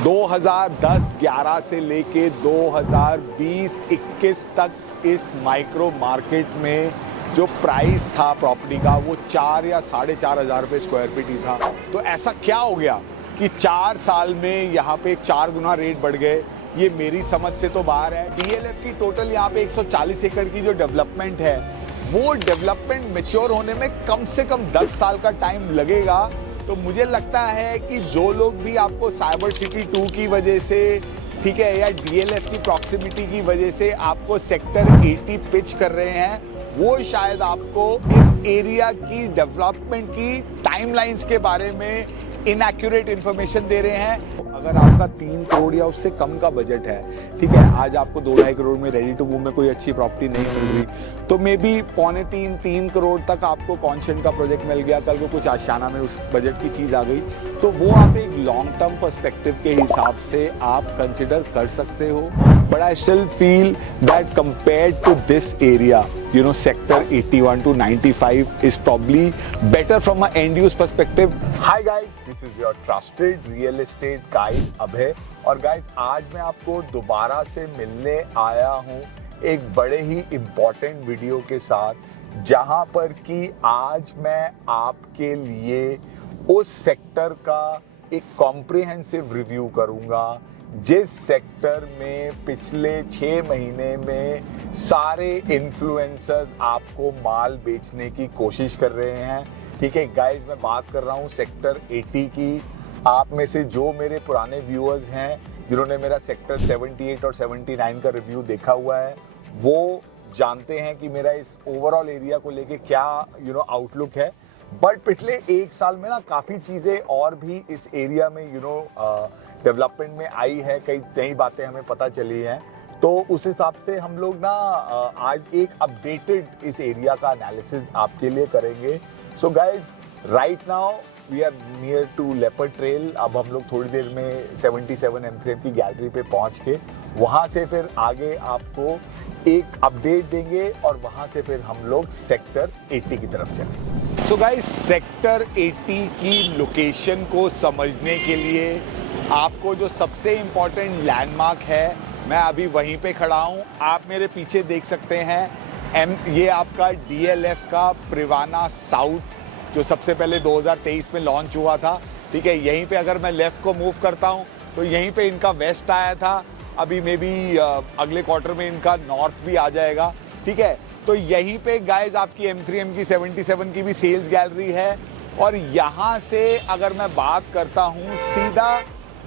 2010-11 से लेके 2020-21 तक इस माइक्रो मार्केट में जो प्राइस था प्रॉपर्टी का वो 4 या 4,500 रुपये स्क्वायर फीट ही था। तो ऐसा क्या हो गया कि 4 साल में यहाँ पे 4 गुना रेट बढ़ गए, ये मेरी समझ से तो बाहर है। डीएलएफ की टोटल यहाँ पे 140 एकड़ की जो डेवलपमेंट है वो डेवलपमेंट मैच्योर होने में कम से कम 10 साल का टाइम लगेगा। तो मुझे लगता है कि जो लोग भी आपको साइबर सिटी 2 की वजह से, ठीक है, या डीएलएफ की प्रॉक्सिमिटी की वजह से आपको सेक्टर 80 पिच कर रहे हैं, वो शायद आपको इस एरिया की डेवलपमेंट की टाइमलाइंस के बारे में इनएक्यूरेट इंफॉर्मेशन दे रहे हैं। अगर आपका 3 करोड़ या उससे कम का बजट है, ठीक है, आज आपको 2-2.5 करोड़ में रेडी टू मूव में कोई अच्छी प्रॉपर्टी नहीं मिल रही, तो मे बी 2.25-3 करोड़ तक आपको कॉन्शेंट का प्रोजेक्ट मिल गया, कल को कुछ आशियाना में उस बजट की चीज़ आ गई, तो वो आप एक लॉन्ग टर्म पर्सपेक्टिव के हिसाब से आप कंसिडर कर सकते हो। But I still feel that compared to this area, you know, sector 81 to 95 is probably better from an end use perspective. Hi guys, this is your trusted real estate guide अभय, और guys आज मैं आपको दोबारा से मिलने आया हूँ एक बड़े ही important वीडियो के साथ, जहाँ पर कि आज मैं आपके लिए उस सेक्टर का एक कॉम्प्रिहेंसिव रिव्यू करूँगा जिस सेक्टर में पिछले 6 महीने में सारे इन्फ्लुएंसर्स आपको माल बेचने की कोशिश कर रहे हैं। ठीक है गाइस, मैं बात कर रहा हूँ सेक्टर 80 की। आप में से जो मेरे पुराने व्यूअर्स हैं जिन्होंने मेरा सेक्टर 78 और 79 का रिव्यू देखा हुआ है, वो जानते हैं कि मेरा इस ओवरऑल एरिया को लेके क्या आउटलुक है। बट पिछले 1 साल में ना काफ़ी चीज़ें और भी इस एरिया में डेवलपमेंट में आई है, कई नई बातें हमें पता चली हैं, तो उस हिसाब से हम लोग ना आज एक अपडेटेड इस एरिया का एनालिसिस आपके लिए करेंगे। So guys, right now we are near to leopard trail. अब हम लोग थोड़ी देर में 77 M3M की गैलरी पे पहुंच के वहाँ से फिर आगे आपको एक अपडेट देंगे और वहाँ से फिर हम लोग सेक्टर 80 की तरफ चलेंगे। सो गाइज, सेक्टर 80 की लोकेशन को समझने के लिए आपको जो सबसे इम्पोर्टेंट लैंडमार्क है, मैं अभी वहीं पे खड़ा हूँ। आप मेरे पीछे देख सकते हैं, ये आपका डीएलएफ का प्रिवाना साउथ जो सबसे पहले 2023 में लॉन्च हुआ था। ठीक है, यहीं पे अगर मैं लेफ़्ट को मूव करता हूँ तो यहीं पे इनका वेस्ट आया था, अभी मे बी अगले क्वार्टर में इनका नॉर्थ भी आ जाएगा। ठीक है, तो यहीं पे गाइज आपकी M3M की 77 की भी सेल्स गैलरी है। और यहाँ से अगर मैं बात करता हूँ, सीधा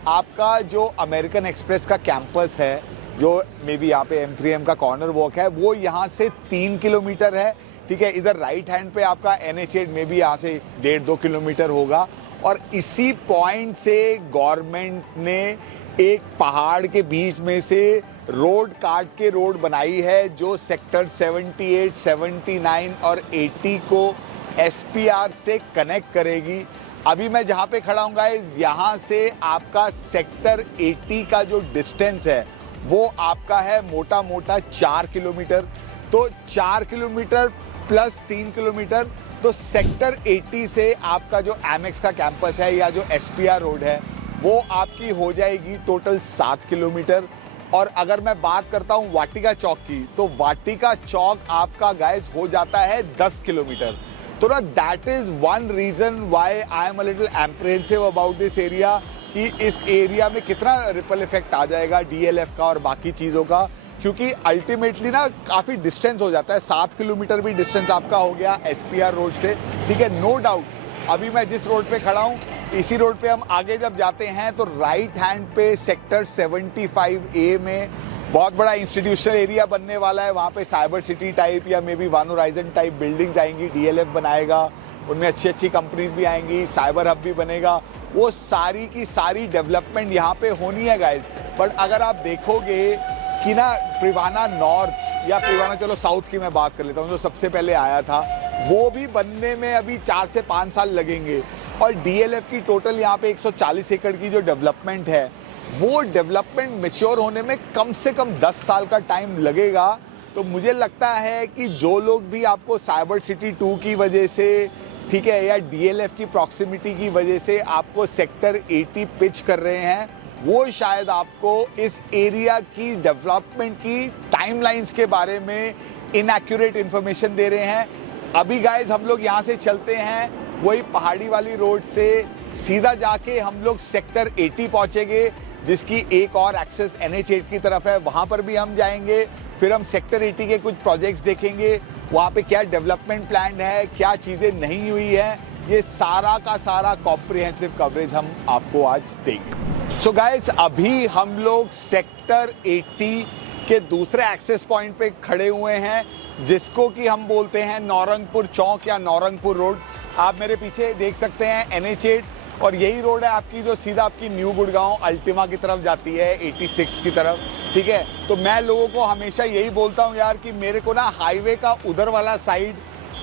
आपका जो अमेरिकन एक्सप्रेस का कैंपस है, जो मे बी यहाँ पे M3M का कॉर्नर वॉक है, वो यहाँ से 3 किलोमीटर है। ठीक है, इधर राइट हैंड पे आपका NH8 में भी यहाँ से 1.5-2 किलोमीटर होगा। और इसी पॉइंट से गवर्नमेंट ने एक पहाड़ के बीच में से रोड काट के रोड बनाई है जो सेक्टर 78, 79 और 80 को SPR से कनेक्ट करेगी। अभी मैं जहाँ पे खड़ा हूँ गाइस, यहाँ से आपका सेक्टर 80 का जो डिस्टेंस है वो आपका है मोटा मोटा 4 किलोमीटर। तो 4 किलोमीटर प्लस 3 किलोमीटर, तो सेक्टर 80 से आपका जो एमएक्स का कैंपस है या जो SPR रोड है वो आपकी हो जाएगी टोटल 7 किलोमीटर। और अगर मैं बात करता हूँ वाटिका चौक की, तो वाटिका चौक आपका गाइस हो जाता है 10 किलोमीटर। तो ना that is one reason why I am a little apprehensive about this area, कि इस एरिया में कितना रिपल इफेक्ट आ जाएगा डीएलएफ का और बाकी चीज़ों का, क्योंकि अल्टीमेटली ना काफ़ी डिस्टेंस हो जाता है। 7 किलोमीटर भी डिस्टेंस आपका हो गया SPR रोड से। ठीक है, नो डाउट अभी मैं जिस रोड पे खड़ा हूँ, इसी रोड पे हम आगे जब जाते हैं तो राइट हैंड पे सेक्टर 75A में बहुत बड़ा इंस्टीट्यूशनल एरिया बनने वाला है। वहाँ पे साइबर सिटी टाइप या may be one horizon type buildings आएंगी, डीएलएफ बनाएगा, उनमें अच्छी अच्छी कंपनीज भी आएंगी, साइबर हब भी बनेगा, वो सारी की सारी डेवलपमेंट यहाँ पे होनी है गाइज। बट अगर आप देखोगे कि ना प्रिवाना नॉर्थ या प्रिवाना, चलो साउथ की मैं बात कर लेता हूँ, जो सबसे पहले आया था, वो भी बनने में अभी 4 से 5 साल लगेंगे। और डीएलएफ की टोटल यहाँ पे 140 एकड़ की जो डेवलपमेंट है, वो डेवलपमेंट मैच्योर होने में कम से कम 10 साल का टाइम लगेगा। तो मुझे लगता है कि जो लोग भी आपको साइबर सिटी 2 की वजह से, ठीक है, या डीएलएफ की प्रॉक्सिमिटी की वजह से आपको सेक्टर 80 पिच कर रहे हैं, वो शायद आपको इस एरिया की डेवलपमेंट की टाइमलाइंस के बारे में इनएक्यूरेट इंफॉर्मेशन दे रहे हैं। अभी गाइज हम लोग यहाँ से चलते हैं, वही पहाड़ी वाली रोड से सीधा जाके हम लोग सेक्टर 80 पहुंचेंगे, जिसकी एक और एक्सेस NH8 की तरफ है, वहाँ पर भी हम जाएंगे। फिर हम सेक्टर 80 के कुछ प्रोजेक्ट्स देखेंगे, वहाँ पे क्या डेवलपमेंट प्लान है, क्या चीज़ें नहीं हुई है, ये सारा का सारा कॉम्प्रिहेंसिव कवरेज हम आपको आज देंगे। सो गाइस, अभी हम लोग सेक्टर 80 के दूसरे एक्सेस पॉइंट पे खड़े हुए हैं, जिसको कि हम बोलते हैं नौरंगपुर चौक या नौरंगपुर रोड। आप मेरे पीछे देख सकते हैं NH8, और यही रोड है आपकी जो सीधा आपकी न्यू गुड़गांव अल्टिमा की तरफ जाती है 86 की तरफ, ठीक है। तो मैं लोगों को हमेशा यही बोलता हूँ यार कि मेरे को ना हाईवे का उधर वाला साइड,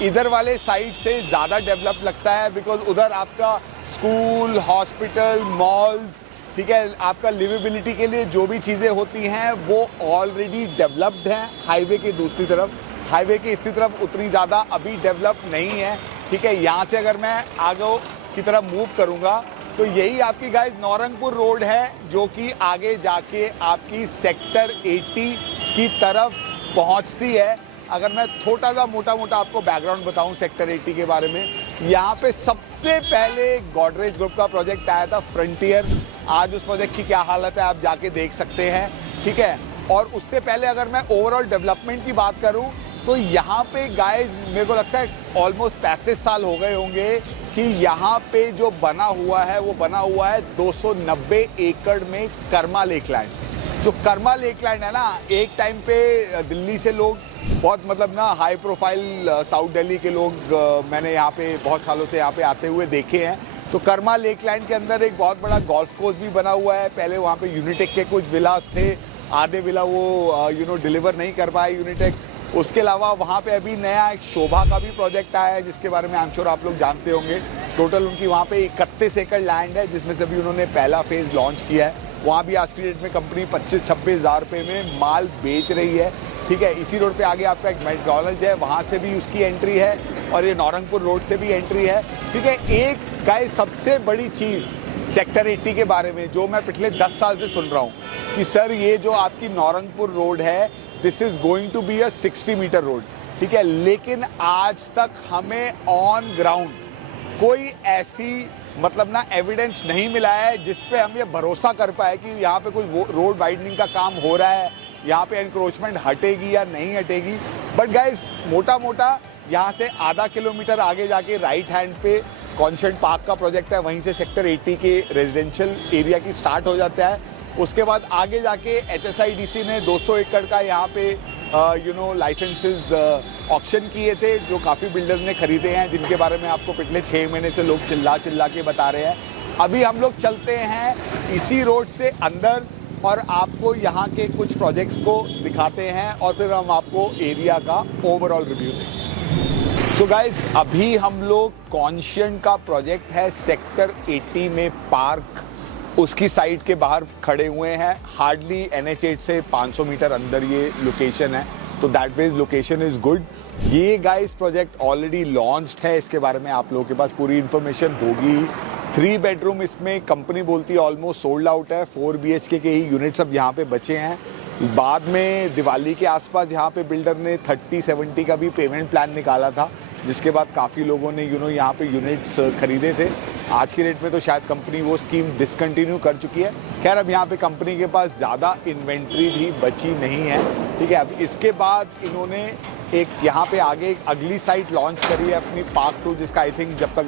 इधर वाले साइड से ज़्यादा डेवलप लगता है, बिकॉज उधर आपका स्कूल, हॉस्पिटल, मॉल्स, ठीक है, आपका लिवेबिलिटी के लिए जो भी चीज़ें होती हैं वो ऑलरेडी डेवलप्ड हैं। हाईवे की दूसरी तरफ, हाईवे की इसी तरफ उतनी ज़्यादा अभी डेवलप नहीं है, ठीक है। यहाँ से अगर मैं आगे की तरफ मूव करूँगा तो यही आपकी गाइस नौरंगपुर रोड है, जो कि आगे जाके आपकी सेक्टर 80 की तरफ पहुँचती है। अगर मैं छोटा सा मोटा आपको बैकग्राउंड बताऊं सेक्टर 80 के बारे में, यहाँ पे सबसे पहले गोदरेज ग्रुप का प्रोजेक्ट आया था फ्रंटियर। आज उस प्रोजेक्ट की क्या हालत है आप जाके देख सकते हैं, ठीक है। और उससे पहले अगर मैं ओवरऑल डेवलपमेंट की बात करूं तो यहाँ पे गाइस मेरे को लगता है ऑलमोस्ट 35 साल हो गए होंगे कि यहाँ पे जो बना हुआ है वो बना हुआ है 290 एकड़ में कर्मा लेक लैंड। जो कर्मा लेक लैंड है ना, एक टाइम पे दिल्ली से लोग बहुत मतलब ना हाई प्रोफाइल साउथ दिल्ली के लोग मैंने यहाँ पे बहुत सालों से यहाँ पे आते हुए देखे हैं। तो कर्मा लेक लैंड के अंदर एक बहुत बड़ा गोल्फ कोर्स भी बना हुआ है। पहले वहाँ पे यूनिटेक के कुछ विलास थे, आधे विला वो डिलीवर नहीं कर पाए यूनिटेक। उसके अलावा वहाँ पे अभी नया एक शोभा का भी प्रोजेक्ट आया है, जिसके बारे में आई एम श्योर आप लोग जानते होंगे। टोटल उनकी वहाँ पे 31 एकड़ लैंड है, जिसमें से भी उन्होंने पहला फेज़ लॉन्च किया है। वहाँ भी आज की डेट में कंपनी 25-26 हज़ार रुपये में माल बेच रही है, ठीक है। इसी रोड पे आगे आपका एक मैकडॉनल्ड्स है, वहाँ से भी उसकी एंट्री है, और ये नौरंगपुर रोड से भी एंट्री है, ठीक है। एक गाइस सबसे बड़ी चीज़ सेक्टर 80 के बारे में जो मैं पिछले 10 साल से सुन रहा हूँ कि सर ये जो आपकी नौरंगपुर रोड है, this is going to be a 60 metre road, ठीक है। लेकिन आज तक हमें ऑन ग्राउंड कोई ऐसी मतलब ना एविडेंस नहीं मिला है जिस पे हम ये भरोसा कर पाए कि यहाँ पे कोई रोड वाइडनिंग का काम हो रहा है, यहाँ पे एनक्रोचमेंट हटेगी या नहीं हटेगी। बट गाइस मोटा यहाँ से आधा किलोमीटर आगे जाके राइट हैंड पे कॉन्शेंट पार्क का प्रोजेक्ट है, वहीं से सेक्टर 80 के रेजिडेंशियल एरिया की स्टार्ट हो जाता है। उसके बाद आगे जाके HSIDC ने 200 एकड़ का यहाँ पे लाइसेंसेस ऑक्शन किए थे, जो काफ़ी बिल्डर्स ने खरीदे हैं, जिनके बारे में आपको पिछले 6 महीने से लोग चिल्ला के बता रहे हैं। अभी हम लोग चलते हैं इसी रोड से अंदर और आपको यहाँ के कुछ प्रोजेक्ट्स को दिखाते हैं, और फिर हम आपको एरिया का ओवरऑल रिव्यू देंगे। सो गाइस, अभी हम लोग कॉन्शियंट का प्रोजेक्ट है सेक्टर 80 में पार्क, उसकी साइड के बाहर खड़े हुए हैं। हार्डली NH8 से 500 मीटर अंदर ये लोकेशन है, तो that means location is good. ये गाइस प्रोजेक्ट ऑलरेडी लॉन्च्ड है, इसके बारे में आप लोगों के पास पूरी इन्फॉर्मेशन होगी। 3 बेडरूम इसमें कंपनी बोलती है ऑलमोस्ट सोल्ड आउट है। 4 BHK के ही यूनिट्स अब यहाँ पे बचे हैं। बाद में दिवाली के आसपास यहाँ पे बिल्डर ने 30-70 का भी पेमेंट प्लान निकाला था, जिसके बाद काफ़ी लोगों ने यहाँ पे यूनिट्स खरीदे थे। आज की डेट में तो शायद कंपनी वो स्कीम डिसकंटिन्यू कर चुकी है। खैर, अब यहाँ पे कंपनी के पास ज़्यादा इन्वेंट्री भी बची नहीं है, ठीक है। अब इसके बाद इन्होंने एक यहाँ पे आगे एक अगली साइट लॉन्च करी है अपनी पार्क 2, जिसका आई थिंक जब तक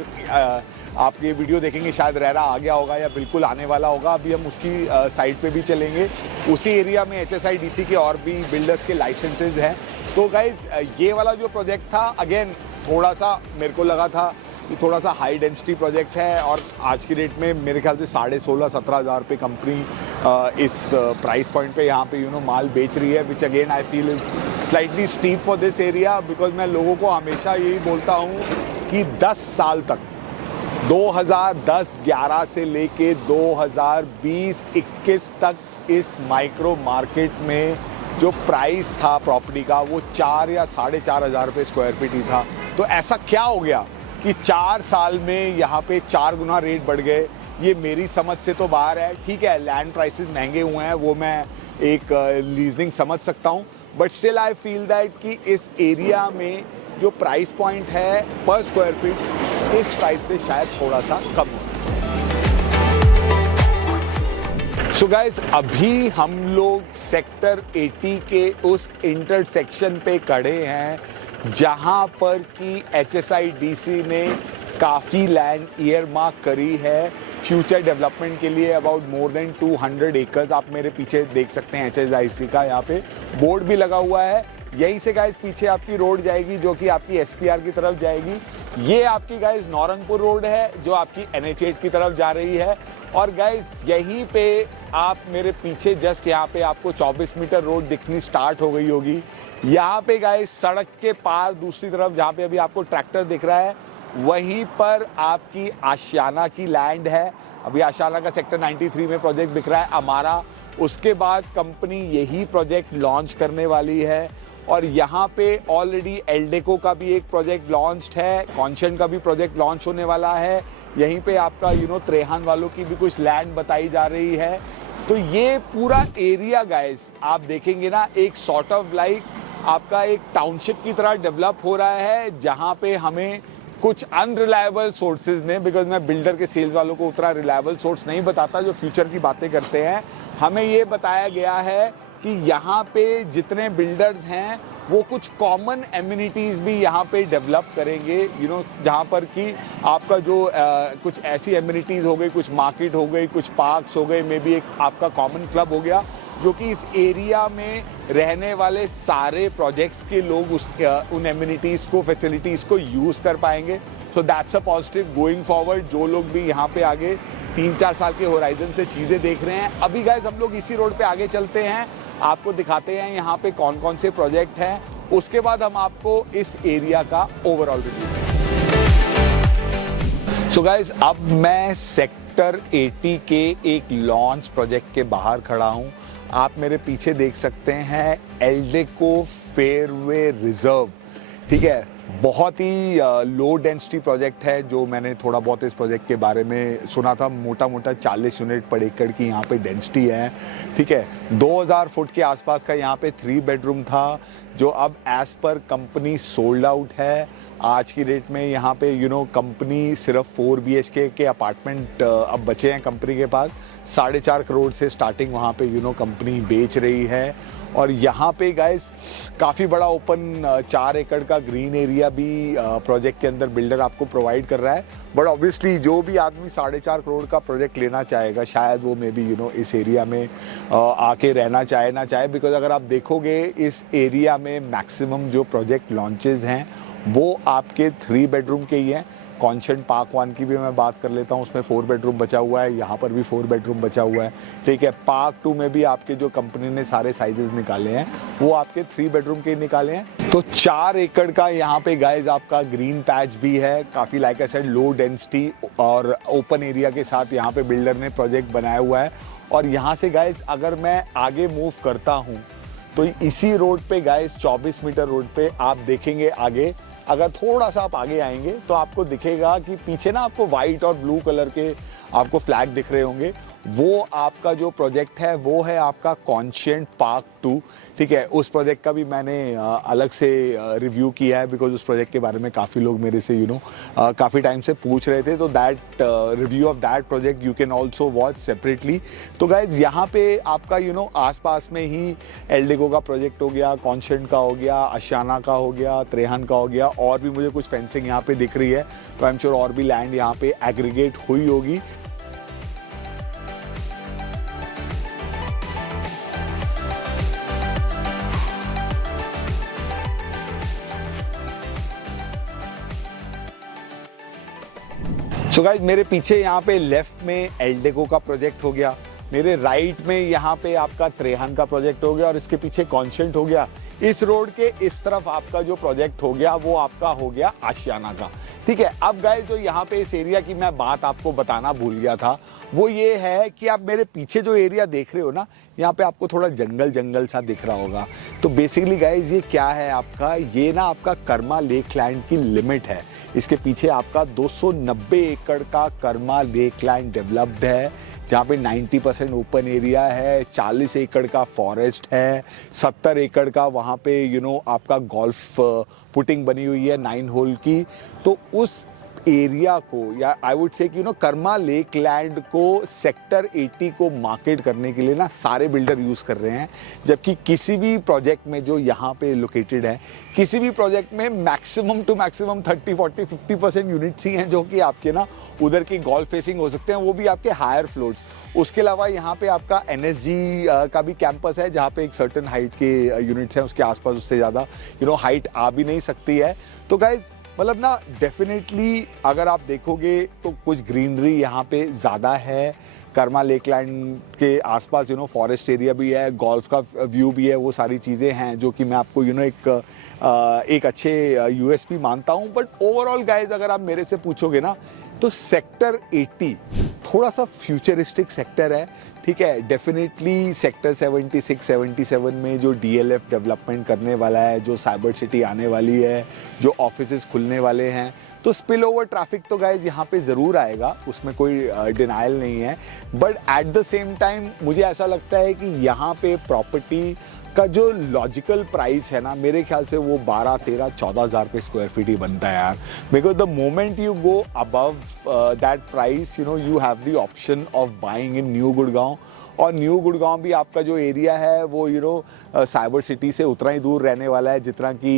आप ये वीडियो देखेंगे शायद रेरा आ गया होगा या बिल्कुल आने वाला होगा। अभी हम उसकी साइट पे भी चलेंगे। उसी एरिया में HSIDC के और भी बिल्डर्स के लाइसेंसेज हैं। तो गाइज, ये वाला जो प्रोजेक्ट था, अगेन थोड़ा सा मेरे को लगा था कि थोड़ा सा हाई डेंसिटी प्रोजेक्ट है, और आज की डेट में मेरे ख्याल से 16,500-17 हज़ार रुपये कंपनी इस प्राइस पॉइंट पे यहाँ पे माल बेच रही है, which again I feel is slightly steep for this area. Because मैं लोगों को हमेशा यही बोलता हूँ कि 10 साल तक 2010-11 से लेके 2020-21 तक इस माइक्रो मार्केट में जो प्राइस था प्रॉपर्टी का वो 4 या 4,500 हज़ार रुपये स्क्वायर फीट ही था। तो ऐसा क्या हो गया कि 4 साल में यहाँ पे 4 गुना रेट बढ़ गए। ये मेरी समझ से तो बाहर है। ठीक है, लैंड प्राइसेस महंगे हुए हैं, वो मैं एक लीजिंग समझ सकता हूँ, but still I feel that कि इस एरिया में जो प्राइस पॉइंट है पर स्क्वायर फीट इस प्राइस से शायद थोड़ा सा कम होना चाहिए। सो गाइस, अभी हम लोग सेक्टर 80 के उस इंटरसेक्शन पे खड़े हैं जहां पर कि HSIDC ने काफ़ी लैंड ईयर मार्क करी है फ्यूचर डेवलपमेंट के लिए। अबाउट मोर देन 200 एकर्स आप मेरे पीछे देख सकते हैं, HSIDC का यहाँ पे बोर्ड भी लगा हुआ है। यहीं से गाइस पीछे आपकी रोड जाएगी जो कि आपकी SPR की तरफ जाएगी। ये आपकी गाइस नौरंगपुर रोड है जो आपकी NH8 की तरफ जा रही है। और गाइस यहीं पे आप मेरे पीछे जस्ट यहाँ पे आपको 24 मीटर रोड दिखनी स्टार्ट हो गई होगी। यहाँ पे गाइस सड़क के पार दूसरी तरफ जहाँ पे अभी आपको ट्रैक्टर दिख रहा है, वहीं पर आपकी आशियाना की लैंड है। अभी आशियाना का सेक्टर 93 में प्रोजेक्ट दिख रहा है हमारा। उसके बाद कंपनी यही प्रोजेक्ट लॉन्च करने वाली है और यहाँ पे ऑलरेडी एल्डेको का भी एक प्रोजेक्ट लॉन्च्ड है, कॉन्शन का भी प्रोजेक्ट लॉन्च होने वाला है। यहीं पे आपका त्रेहान वालों की भी कुछ लैंड बताई जा रही है। तो ये पूरा एरिया गाइस आप देखेंगे ना, एक सॉर्ट ऑफ लाइक आपका एक टाउनशिप की तरह डेवलप हो रहा है, जहाँ पे हमें कुछ अनरिलायबल सोर्सेज ने, बिकॉज मैं बिल्डर के सेल्स वालों को उतना रिलायबल सोर्स नहीं बताता जो फ्यूचर की बातें करते हैं, हमें ये बताया गया है कि यहाँ पे जितने बिल्डर्स हैं वो कुछ कॉमन एम्यूनिटीज़ भी यहाँ पे डेवलप करेंगे, जहाँ पर कि आपका जो कुछ ऐसी एम्यूनिटीज़ हो गई, कुछ मार्केट हो गई, कुछ पार्क्स हो गए, मे बी एक आपका कॉमन क्लब हो गया, जो कि इस एरिया में रहने वाले सारे प्रोजेक्ट्स के लोग उन एम्यूनिटीज़ को, फैसिलिटीज़ को यूज़ कर पाएंगे। So that's a positive going forward. जो लोग भी यहाँ पे आगे 3-4 साल के होराइजन से चीज़ें देख रहे हैं, अभी गाइस हम लोग इसी रोड पे आगे चलते हैं, आपको दिखाते हैं यहाँ पे कौन कौन से प्रोजेक्ट हैं। उसके बाद हम आपको इस एरिया का ओवरऑल रिव्यू देंगे। सो गाइस, अब मैं सेक्टर 80 के एक लॉन्च प्रोजेक्ट के बाहर खड़ा हूँ। आप मेरे पीछे देख सकते हैं एल्डेको फेयरवे रिजर्व। ठीक है, बहुत ही लो डेंसिटी प्रोजेक्ट है जो मैंने थोड़ा बहुत इस प्रोजेक्ट के बारे में सुना था। मोटा मोटा 40 यूनिट पर एकड़ की यहाँ पे डेंसिटी है। ठीक है, 2000 फुट के आसपास का यहाँ पे 3 बेडरूम था जो अब as per company sold out है। आज की डेट में यहाँ पे कंपनी सिर्फ 4 BHK के अपार्टमेंट अब बचे हैं कंपनी के पास। 4.5 करोड़ से स्टार्टिंग वहाँ पे कंपनी बेच रही है। और यहाँ पे गाइस काफ़ी बड़ा ओपन 4 एकड़ का ग्रीन एरिया भी प्रोजेक्ट के अंदर बिल्डर आपको प्रोवाइड कर रहा है। बट ऑब्वियसली जो भी आदमी 4.5 करोड़ का प्रोजेक्ट लेना चाहेगा, शायद वो मे बी इस एरिया में आके रहना चाहे ना चाहे, बिकॉज अगर आप देखोगे इस एरिया में मैक्सिमम जो प्रोजेक्ट लॉन्चेस हैं वो आपके 3 बेडरूम के ही हैं। कॉन्शन पार्क 1 की भी मैं बात कर लेता हूँ, उसमें 4 बेडरूम बचा हुआ है, यहाँ पर भी 4 बेडरूम बचा हुआ है। ठीक है, पार्क 2 में भी आपके जो कंपनी ने सारे साइजेस निकाले हैं वो आपके 3 बेडरूम के निकाले हैं। तो 4 एकड़ का यहाँ पे गाइज आपका ग्रीन पैच भी है, काफ़ी like I said low density और ओपन एरिया के साथ यहाँ पे बिल्डर ने प्रोजेक्ट बनाया हुआ है। और यहाँ से गाइज अगर मैं आगे मूव करता हूँ तो इसी रोड पे गाइज 24 मीटर रोड पे आप देखेंगे आगे, अगर थोड़ा सा आप आगे आएंगे तो आपको दिखेगा कि पीछे ना आपको वाइट और ब्लू कलर के आपको फ्लैग दिख रहे होंगे। वो आपका जो प्रोजेक्ट है वो है आपका कॉन्शियंट पार्क 2। ठीक है, उस प्रोजेक्ट का भी मैंने अलग से रिव्यू किया है, बिकॉज उस प्रोजेक्ट के बारे में काफ़ी लोग मेरे से काफ़ी टाइम से पूछ रहे थे। तो that review of that project you can also watch separately. तो गाइज यहाँ पे आपका आसपास में ही एल्डेको का प्रोजेक्ट हो गया, कॉन्शियंट का हो गया, आशियाना का हो गया, त्रेहान का हो गया, और भी मुझे कुछ फेंसिंग यहाँ पे दिख रही है। तो आई एम श्योर और भी लैंड यहाँ पे एग्रीगेट हुई होगी। सो गाइस, मेरे पीछे यहाँ पे लेफ्ट में एल्डेको का प्रोजेक्ट हो गया, मेरे राइट में यहाँ पे आपका त्रेहान का प्रोजेक्ट हो गया और इसके पीछे कॉन्शियंट हो गया। इस रोड के इस तरफ आपका जो प्रोजेक्ट हो गया वो आपका हो गया आशियाना का। ठीक है, अब गाइस जो यहाँ पे इस एरिया की मैं बात आपको बताना भूल गया था वो ये है कि आप मेरे पीछे जो एरिया देख रहे हो ना, यहाँ पे आपको थोड़ा जंगल जंगल सा दिख रहा होगा। तो बेसिकली गाइस ये क्या है आपका, ये ना आपका कर्मा लेक लैंड की लिमिट है। इसके पीछे आपका 290 एकड़ का कर्मा लेक लैंड डेवलप्ड है, जहाँ पे 90% ओपन एरिया है, 40 एकड़ का फॉरेस्ट है, 70 एकड़ का वहाँ पे आपका गोल्फ पुटिंग बनी हुई है 9 होल की। तो उस एरिया को, या आई वुड से कि कर्मा लेक लैंड को सेक्टर 80 को मार्केट करने के लिए ना सारे बिल्डर यूज़ कर रहे हैं। जबकि किसी भी प्रोजेक्ट में जो यहाँ पे लोकेटेड है, किसी भी प्रोजेक्ट में मैक्सिमम टू मैक्सिमम 30, 40, 50% यूनिट्स ही हैं जो कि आपके ना उधर की गोल्फ फेसिंग हो सकते हैं, वो भी आपके हायर फ्लोर्स। उसके अलावा यहाँ पे आपका एनएसजी का भी कैंपस है, जहाँ पे एक सर्टेन हाइट के यूनिट्स हैं, उसके आसपास उससे ज़्यादा हाइट आ भी नहीं सकती है। तो गाइज मतलब ना डेफिनेटली अगर आप देखोगे तो कुछ ग्रीनरी यहाँ पे ज़्यादा है। कर्मा लेक लैंड के आसपास फॉरेस्ट एरिया भी है, गोल्फ का व्यू भी है, वो सारी चीज़ें हैं जो कि मैं आपको एक अच्छे यूएसपी मानता हूँ। बट ओवरऑल गाइज अगर आप मेरे से पूछोगे ना तो सेक्टर 80 थोड़ा सा फ्यूचरिस्टिक सेक्टर है, ठीक है। डेफिनेटली सेक्टर 76, 77 में जो डीएलएफ डेवलपमेंट करने वाला है, जो साइबर सिटी आने वाली है, जो ऑफिसेज खुलने वाले हैं, तो स्पिल ओवर ट्रैफिक तो गाइज यहाँ पे ज़रूर आएगा, उसमें कोई डिनाइल नहीं है। But at the same time मुझे ऐसा लगता है कि यहाँ पे प्रॉपर्टी का जो लॉजिकल प्राइस है ना, मेरे ख्याल से वो 12, 13, 14 हज़ार रुपये स्क्वायर फीट ही बनता है यार। Because the moment you go above that price you have the option of buying in new Gurgaon. और न्यू गुड़गांव भी आपका जो एरिया है वो साइबर सिटी से उतना ही दूर रहने वाला है जितना कि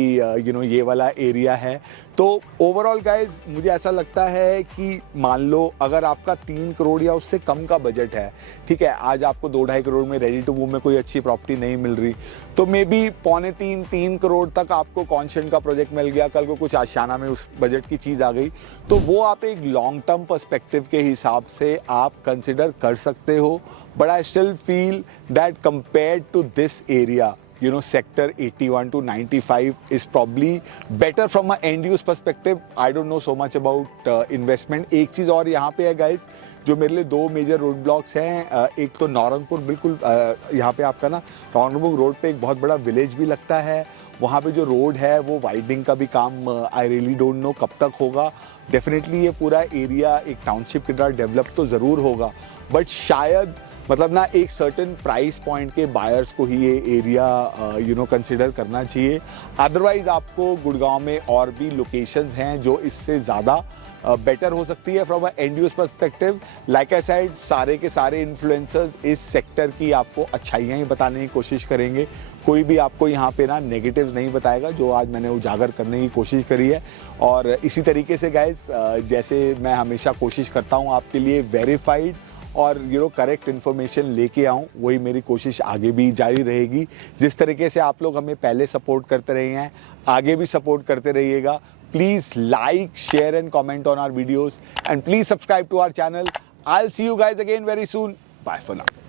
ये वाला एरिया है। तो ओवरऑल गाइज मुझे ऐसा लगता है कि मान लो अगर आपका 3 करोड़ या उससे कम का बजट है, ठीक है, आज आपको 2-2.5 करोड़ में रेडी टू मूव में कोई अच्छी प्रॉपर्टी नहीं मिल रही, तो मे बी 2.25-3 करोड़ तक आपको कॉन्शेंट का प्रोजेक्ट मिल गया, कल को कुछ आशियाना में उस बजट की चीज़ आ गई, तो वो आप एक लॉन्ग टर्म पर्सपेक्टिव के हिसाब से आप कंसिडर कर सकते हो। But I still feel that compared to this area, sector 81 to 95 is probably better from a end use perspective. I don't know so much about investment. एक चीज़ और यहाँ पे है गाइज, जो मेरे लिए 2 मेजर रोड ब्लॉक्स हैं। एक तो नौरंगपुर, बिल्कुल यहाँ पे आपका ना नौरंगपुर रोड पे एक बहुत बड़ा विलेज भी लगता है। वहाँ पे जो रोड है वो वाइडनिंग का भी काम आई रियली डोंट नो कब तक होगा। डेफिनेटली ये पूरा एरिया एक टाउनशिप की तरह डेवलप तो ज़रूर होगा, बट शायद मतलब ना एक सर्टेन प्राइस पॉइंट के बायर्स को ही ये एरिया कंसिडर करना चाहिए। अदरवाइज आपको गुड़गांव में और भी लोकेशंस हैं जो इससे ज़्यादा बेटर हो सकती है from a and use perspective. Like I said, सारे के सारे इन्फ्लुएंसर्स इस सेक्टर की आपको अच्छाइयाँ ही बताने की कोशिश करेंगे। कोई भी आपको यहाँ पे ना नेगेटिव्स नहीं बताएगा, जो आज मैंने उजागर करने की कोशिश करी है। और इसी तरीके से गाइज जैसे मैं हमेशा कोशिश करता हूँ आपके लिए वेरीफाइड और करेक्ट इन्फॉर्मेशन लेके आऊँ, वही मेरी कोशिश आगे भी जारी रहेगी। जिस तरीके से आप लोग हमें पहले सपोर्ट करते रहे हैं, आगे भी सपोर्ट करते रहिएगा। Please like, share and comment on our videos and please subscribe to our channel. I will see you guys again very soon. Bye for now.